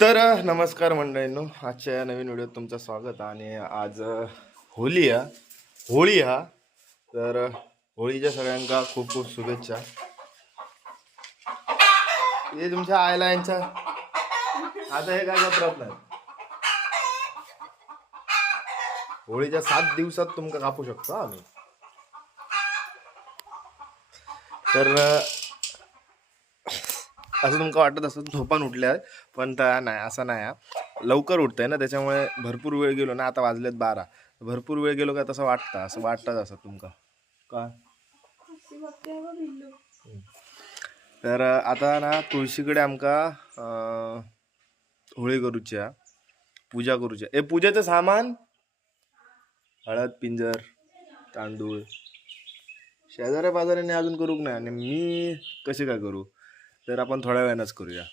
तर नमस्कार मंडळींनो. आजच्या या नवीन व्हिडिओत तुमचं स्वागत आणि आज होली हा होळी हा. तर होळीच्या सगळ्यांका खूप खूप शुभेच्छा. हे तुमच्या आयला यांच्या आता हे काय जत्रत नाही होळीच्या सात दिवसात तुमका कापू शकतो आम्ही. तर असं तुमका वाटत असं झोपान उठल्या पण त्या नाही असं नाही हा. लवकर उठतंय ना त्याच्यामुळे भरपूर वेळ गेलो ना आता वाजलेत बारा. भरपूर वेळ गेलो का तसं वाटतं असं वाटतच असं तुमका. काय तर आता ना तुळशीकडे आमका होळी करूची पूजा करूची ए पूजेचं सामान? हळद पिंजर तांदूळ. शेजाऱ्या पाजाऱ्याने अजून करूक नाही? आणि मी कसे काय करू? तर आपण थोड्या वेळानंच करूया.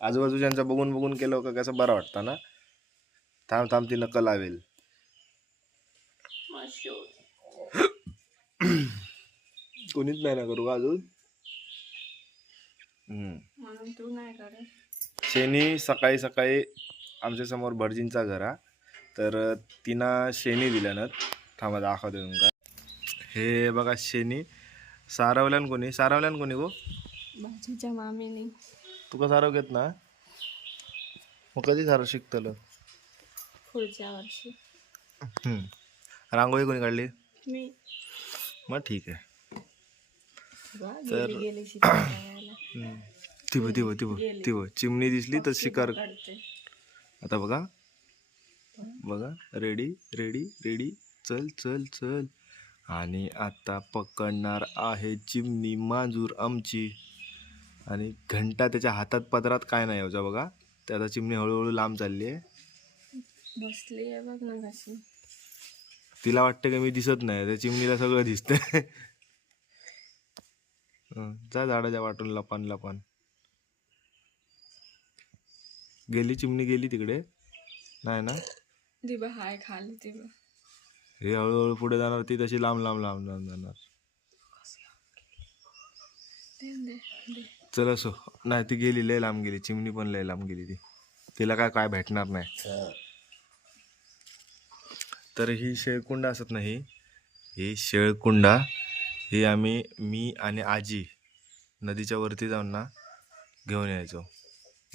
आजूबाजूच्यांचं बघून बघून केलं का कसं बरं वाटतं ना? थांब थांब ती नकल लावेल. कोणीच नाही ना करू का अजून? हम्म. म्हणून तू नाही करत. शेणी सकाळी सकाळी आमच्यासमोर भटजींचा घर हा. तर तिनं शेणी दिल्यानं थांबा दाखवते तुमका. हे बघा शेणी सारवल्यान कोणी? सारवल्यान कोणी गो? बाजूच्या मामीने. तुका सारव घेत ना? मग कधी सारव शिकतलं? पुढच्या वर्षी. हम्म. रांगोळी कोणी काढली? मी. मग ठीक आहे. बा, गेली गेली शिकायला हम्म. चिमणी दिसली तर शिकार काढते आता बघा. बघा. Ready ready ready. चल चल चल. आणि आता पकडणार आहे चिमणी मांजूर आमची. आणि घंटा त्याच्या हातात पदरात काय नाही होता बघा. त्याचा चिमणी हळूहळू लांब चालली आहे. बसली आहे बघ ना कशी तिला वाटतं की मी दिसत नाही त्या चिमणीला सगळं दिसतंय. हं, जा झाडाच्या वाटून लपान लपान गेली चिमणी गेली तिकडे. नाही ना? दिबा हाय खाली दिबा हे हळूहळू पुढे जाणार ती तशी लांब लांब लांब लांब जाणार दे दे दे. चल असो. नाही ती गेली लय लांब गेली. चिमणी पण लय लांब गेली ती. तिला काय काय भेटणार नाही. तर ही शेळकुंडा असत नाही ही? शेळकुंडा. ही आम्ही मी आणि आजी नदीच्या वरती जाऊन ना घेऊन यायचो.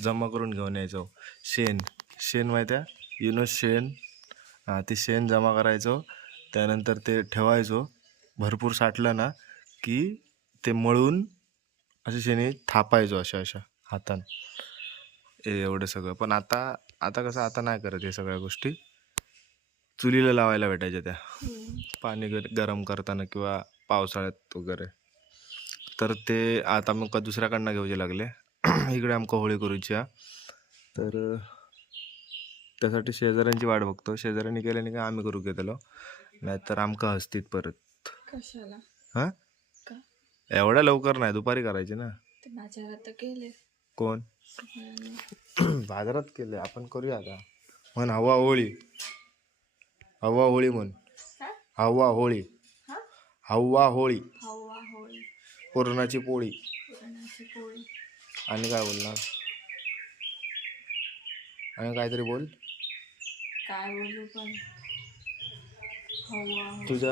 जमा करून घेऊन यायचो. शेण. शेण माहिती आहे? यु नो शेण. हां ते शेण जमा करायचो. त्यानंतर ते ठेवायचो. भरपूर साठलं ना की ते मळून असे शेणी थापायचो अशा अशा हातान. ए एवढं सगळं. पण आता आता कसं आता नाही करत हे सगळ्या गोष्टी. चुलीला लावायला भेटायच्या त्या. पाणी गर गरम करताना किंवा पावसाळ्यात वगैरे. तर ते आता मग दुसऱ्याकडनं घेऊचे लागले. इकडे आमका होळी करूची हा. तर त्यासाठी शेजाऱ्यांची वाट बघतो. शेजाऱ्यांनी केल्याने काय आम्ही करू घेतलो. नाहीतर आमका हसतीत परत. हां? एवढ्या लवकर नाही दुपारी करायची ना. ते बाजारात गेले कोण. बाजारात केले आपण करूया आता. म्हण हवा होळी. हवा होळी म्हण? हवा होळी? हवा होळी. हवा होळी. पुरणाची पोळी. पुरणाची पोळी. आणि काय बोलणार? आणि काहीतरी बोल. काय बोलू पण? तुझ्या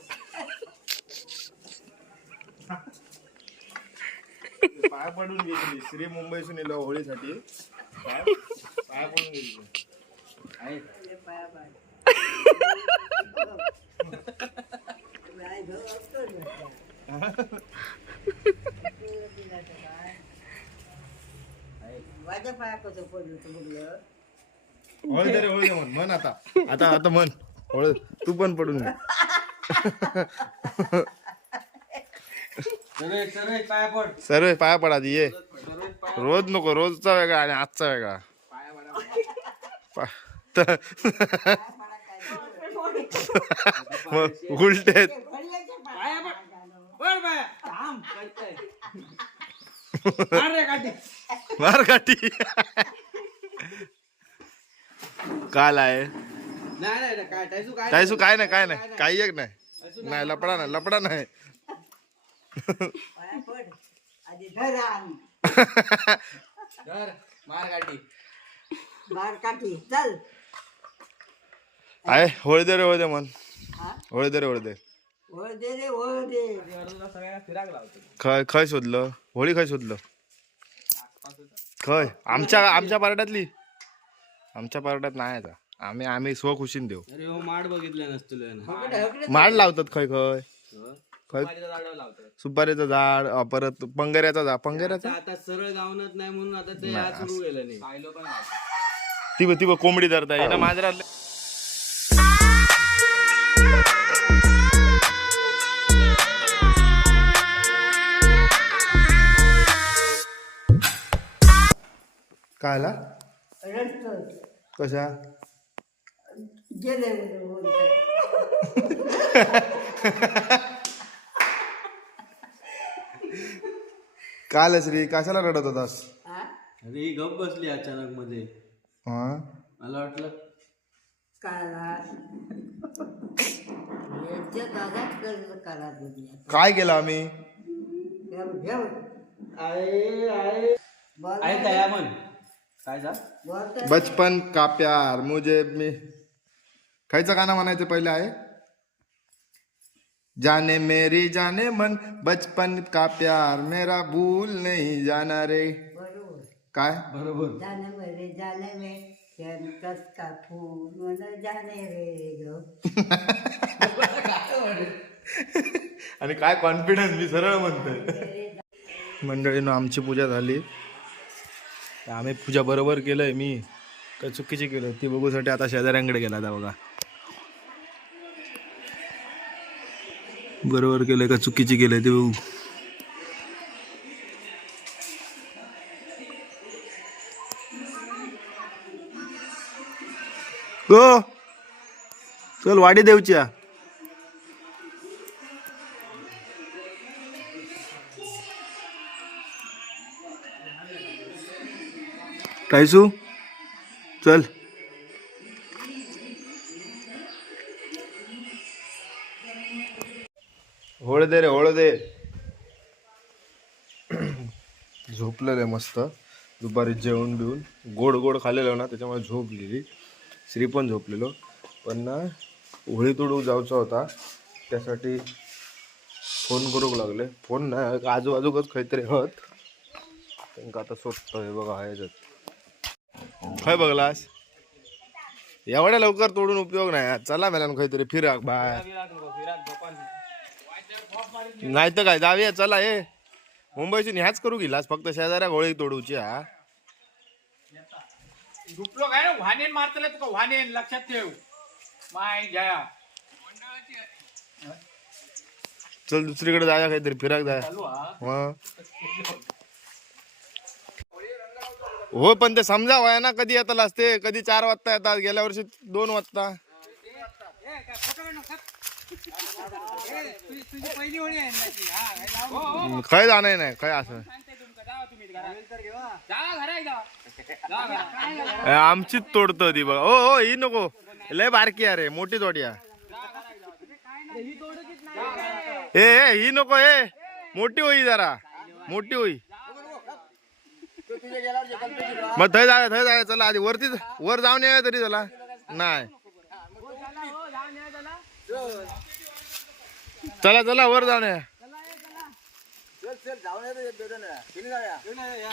पाय पडून गेली. श्री मुंबईसून येलो होळीसाठी. पाय पाया पडून गेली. माझ्या पाया कसं पडलं तू होळी तरी होळी म्हण. म्हण आता. आता आता म्हण. होळ तू पण पडून घे. सर्व पाया पडा. ये. रोज नको रोजचा वेगळा आणि आजचा वेगळा. उलटे. मार काठी काल आहे. काय नाही काय नाही. काही एक नाही. नाही लपडा नाही लपडा नाही. आहे होळ दे रे होळ दे मन हा? होळ दे रे होळ दे. खय खय शोधलं? होळी खय शोधलं? खय आमच्या आमच्या पार्ट्यातली आमच्या पार्ट्यात नाही आता. आम्ही आम्ही स्वखुशीन देऊ. अरे हो माड बघितलं नसतं हकडे माड लावतात खय खय. सुपारीचं झाड अं, परत पंगऱ्याचं झाड पंगऱ्याचं? आता सरळ गावनच नाही म्हणून आता ते आज सुरू केलं नाही. ती बघ ती बघ कोंबडी धरता येईना माझ्या काय आला कशा? गेले कालच रे कशाला रडत होतास? अरे ही गप बसली अचानक मध्ये. हा? मला वाटलं काला यांच्या दादाच कर्ज करा तुम्ही काय केलं आम्ही? घेऊ घेऊ. आहे आहे बोल आहे तया म्हण काय जा बचपन का प्यार मुझे मी खायचं गाणं म्हणायचं पहिलं आहे. जाने मेरी जाने मन। बचपन का प्यार मेरा भूल नहीं जाना रे। बरोबर। काय? बरोबर. जाने मेरे जाने में का फूल न जाने रे गो। आणि काय कॉन्फिडन्स मी सरळ म्हणतोय. मंडळीनं आमची पूजा झाली. आम्ही पूजा बरोबर केलंय मी काय चुकीची केलं ती बघूसाठी आता शेजाऱ्यांकडे गेला आता बघा. बरोबर केलंय का? चुकीची केलंय ते बघू. हो चल वाडी देवच्या टायसू चल. दे रे होळ दे. झोपलेलं आहे मस्त. दुपारी जेवण बिवून गोड गोड खाल्लेलं ना त्याच्यामुळे झोप गेली श्री पण झोपलेलो. पण ना होळी तोडू जायचा होता. त्यासाठी फोन करूक लागले. फोन नाही आजूबाजूकच काहीतरी हत. त्यांना आता हे बघा आहे काय बघलास? एवढ्या लवकर तोडून उपयोग नाही. चला मेला काहीतरी फिराक बाय नाही तर काय जाऊया चला हे मुंबईची ह्याच करू गेलास फक्त शेजाऱ्या गोळी तोडूची हा. रुपलो काय ना वाहनेन मारतले तुका वाहनेन लक्षात ठेव. माय जया. चल दुसरीकडे जाया काहीतरी फिराक जाय हा. हा. हो पण ते समजा वया ना कधी येताल असते कधी चार वाजता येतात गेल्या वर्षी दोन वाजता. तुझी पहिली होळी आहे ना ती. हा, लावू नको. हम्म, खय जाणार नाही काय असं. सांगते तुमका, जावा तुम्ही. जा जा. जा आमचीच तोडतो ती बघा. ओ हो ही नको. लय बारकी अरे मोठी तोड्या ए ए, ही नको ए. मोठी होई जरा. मोठी होई. मग थंय जाय थंय जाय चला आधी. वरती वर जाऊन या तरी चला नाही चला चला वर जाऊन या.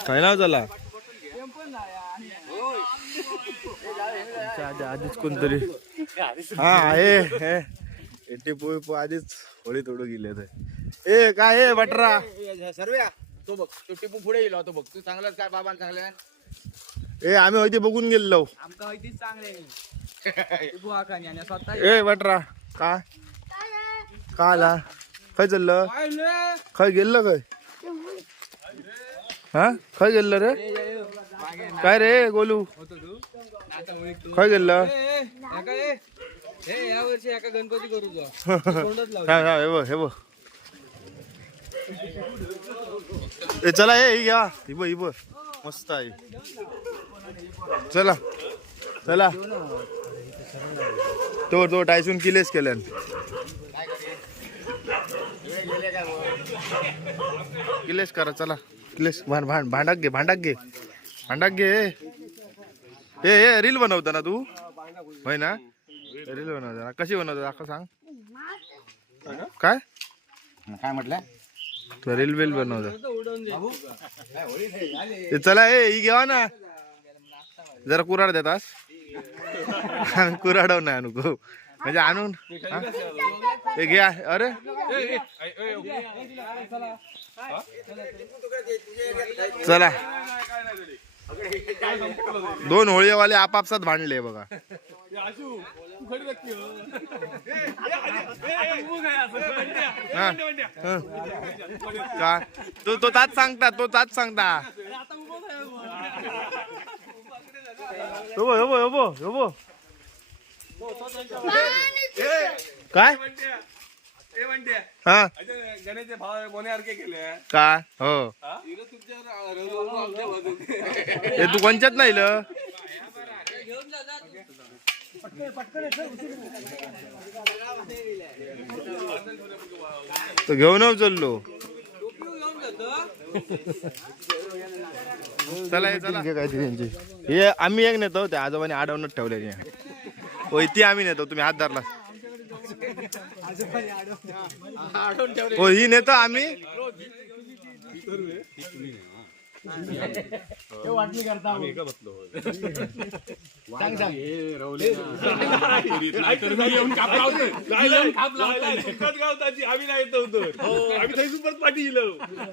काय नाव चला आधी आधीच कोणतरी. हा आहे हे. एटी पोई पो आधीच होळी तोडू गेले ते ए काय हे बटरा. सर्व्या तो बघ तो टिपू पुढे गेला तो बघ. तू चांगलाच काय बाबा चांगलं ए आम्ही होती बघून गेलो आमका माहितीच चांगले. टिपू आणि स्वतः ए बटरा का? का आला खय चाललं? खय गेलं खय हा? खय गेलं रे? काय रे गोलू? खय गेल हे गणपती करू हे बघ हे बघ. ए चला ए ही घ्या. ही बघ. मस्त आहे. चला. चला. तो तो टायसून किलेच केल्यान. किलेच करा चला. किलेच भांड भांड भांडाक घे भांडाक घे. भांडाक घे ए. ए रील बनवता ना तू? होय ना? रील बनवता ना. कशी बनवता दाखव सांग. काय? काय म्हटलं? तो रील बिल बनवता. चला ए ही घेवा ना. जरा कुराड देतास. कुराडव नाही आणू म्हणजे आणून हे? घ्या अरे। चला। दोन होळीवाले आपापसात भांडले बघा. का? तो तो ताच सांगता तो ताच सांगता. यबो यबो यबो यबो काय हा गणेशचे भाव कोण्यासारखे केले काय? हो. हे तू कोणच्यात नाही ल. तो घेऊनच चाललो. चला हे चला काय त्यांची हे आम्ही एक नेतो त्या आजोबाने आडवणच ठेवले होय ती आम्ही नेतो तुम्ही हात धरला. हो ही नेतो आम्ही. गावताची आम्ही नाही येतो होतो आम्ही थंय सुपर पाठी गेलो.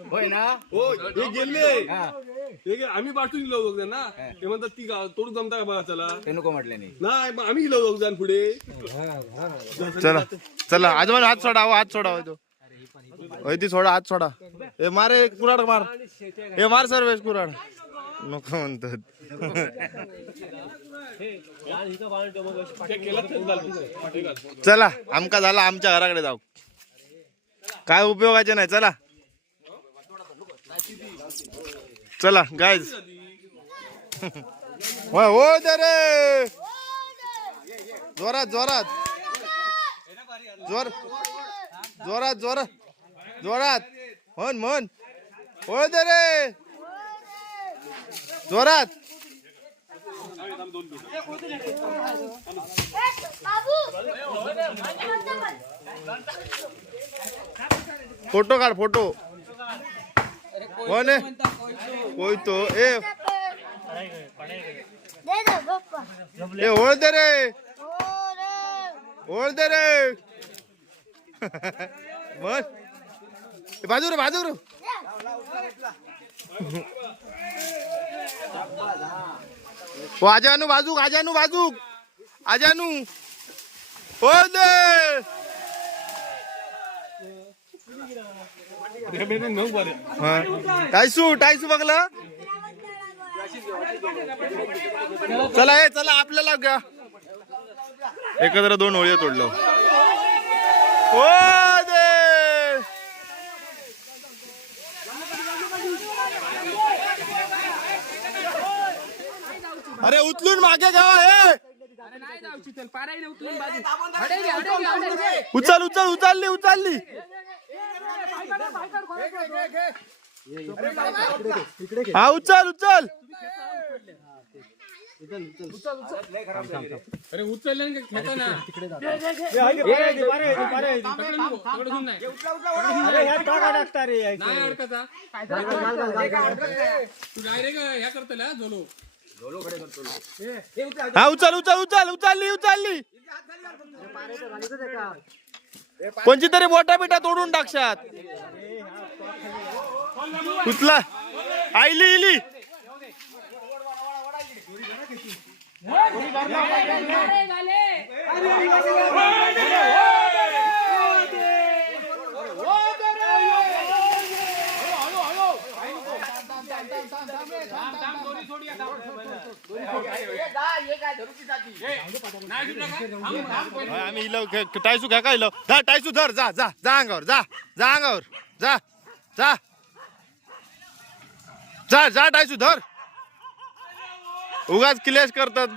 होय ना? हो हे गेले. हे. गे- आम्ही पाठवून गेलो दोघ जण ना. ते म्हणतात ती गाव तोडू जमता का बघा चला? ते नको म्हटले नाही. नाही मग आम्ही गेलो दोघ जण पुढे. चला चला. आजोबा हात सोडा हो, हात सोडा. होय तो. होय ती सोडा हात सोडा. हे मारे कुराड मार. हे मार सर्वेश कुराड नको म्हणतात. चला आमका झाला आमच्या घराकडे जाऊ. काय उपयोगाचे नाही चला. चला गायज होय हो दे रे. जोरात जोरात. जोर जोरात जोरात. जोरात. म्हण म्हण. हो दे रे. जोरात. फोटो काढ फोटो. कोण कोय तो ए. ए ओळ दे रे. होळ दे रे. म्हण. ए, बाजू रे बाजू रे आजानू बाजूक आजानू बाजूक. आजानू. हो दे. हा. टायसू टायसू बघला. चला ए चला आपल्याला घ्या. एकत्र दोन होळी तोडलो. ओ दे अरे उचलून मागे घ्यावा हे. उचल उचल उचलली उचलली. हा उचल उचल. अरे तू डायरेक्ट ह्या करतला झोलो. हा उचल उचल उचल उचलली उचलली. कोणची तरी बोटा बिटा तोडून टाकशात. उचला. आईली इली. आम्ही इलो खे- टायसू घ्या का इलो जा टायसू धर जा जा जा अंगावर जा जा अंगावर जा जा जा जा टायसू धर उगाच क्लेश करतात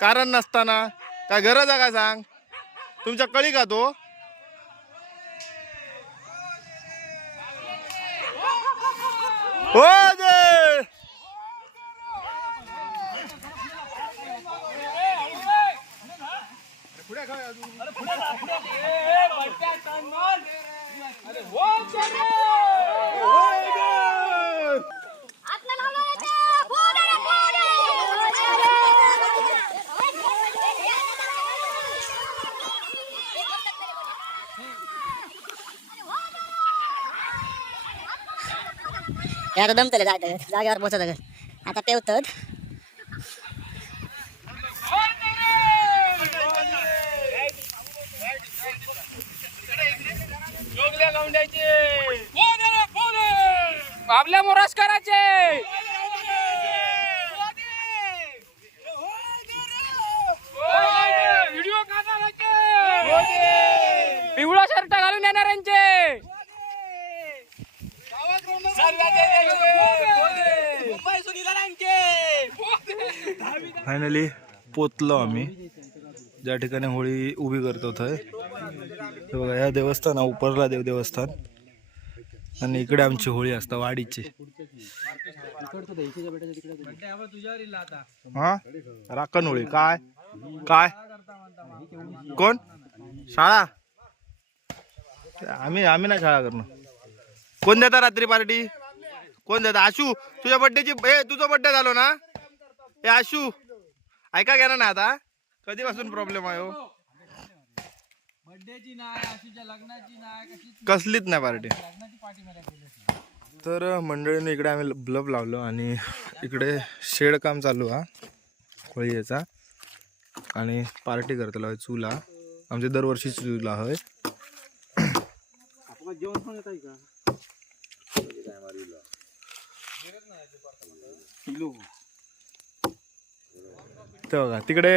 कारण नसताना काय गरज आहे का सांग तुमच्या कळी का तो हो दे हे आता दमतले जाग जागेवर पोचत आता पेवतात फायनली पोचलो आम्ही. ज्या ठिकाणी होळी उभी करतो थंय. बघा ह्या देवस्थान उपरला देव देवस्थान. आणि इकडे आमची होळी असता वाडीची. हा? राखण होळी काय? काय? कोण? शाळा? आम्ही आम्ही नाही शाळा करणार. कोण देता रात्री पार्टी? कोण देता? आशू तुझ्या बड्डेची ए तुझा बड्डे झालो ना? ए आशू ऐका गेला ना आता. कधीपासून प्रॉब्लेम आहे हो? कसलीच नाही पार्टी लग्नाची पार्टी मला तर मंडळीने इकडे आम्ही ब्लब लावलो आणि इकडे शेड काम चालू हा होळीचा. आणि पार्टी करतलो आहे चुला. आमच्या दरवर्षी चुला होय. जेवण का ते बघा तिकडे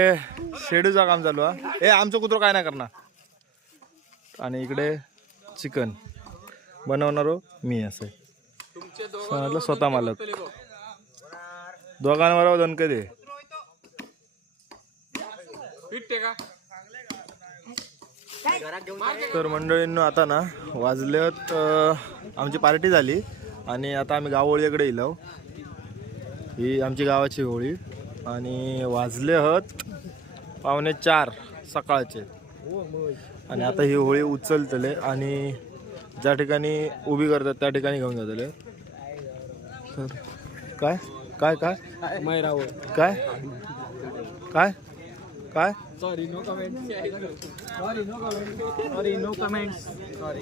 शेडूचं काम चालू हा. ए आमचं कुत्र काय नाही करणार. आणि इकडे चिकन. बनवणार हो मी असं. सांगितलं स्वतः मालक. दोघांवर दणके दे का तर मंडळींनो आता ना वाजल्यात आमची पार्टी झाली. आणि आता आम्ही गावोळीकडे येलो ही आमची गावाची होळी. आणि वाजले हत पावणे चार सकाळचे. आणि आता ही होळी उचलतले आणि ज्या ठिकाणी उभी करतात त्या ठिकाणी घेऊन जातले. तर काय? काय काय? काय? काय? काय? Sorry no comment sorry no comment sorry no comment sorry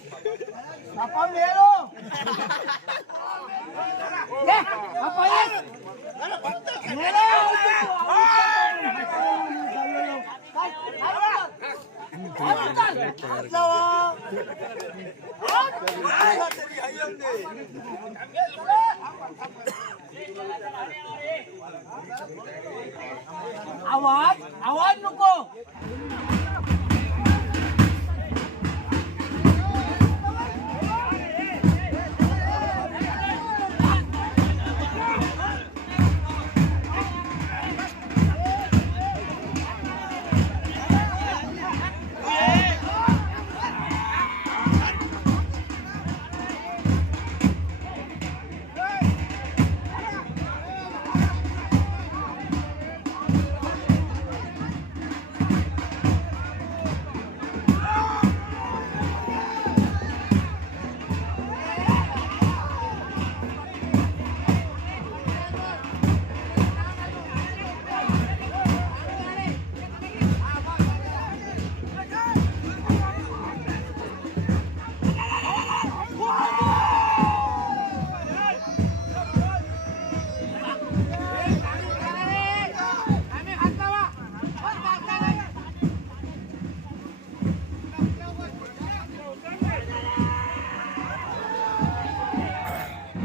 बापा मेलो ये, बापा ये. मेलो. काय? काय म्हणतात? काय म्हणतात? आवाज आवाज नको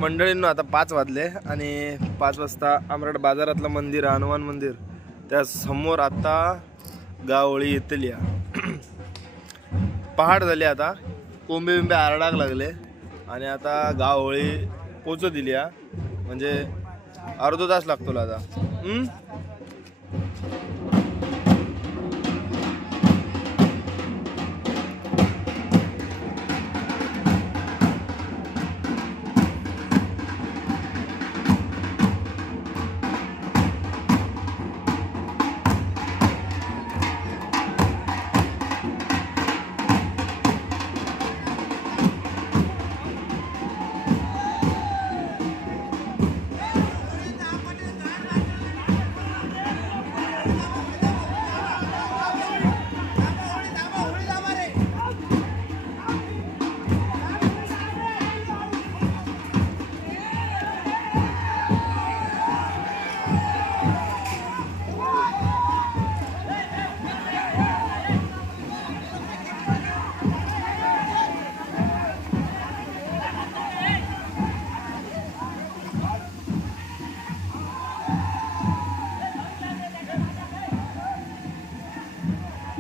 मंडळींना आता पाच वाजले आणि पाच वाजता आमराड बाजारातलं मंदिर हनुमान मंदिर त्या समोर आता गावळी येतील या पहाड झाली आता. कोंबे बिंबे आरडाक लागले आणि आता गावळी पोचत दिली या म्हणजे अर्धा तास लागतो आता.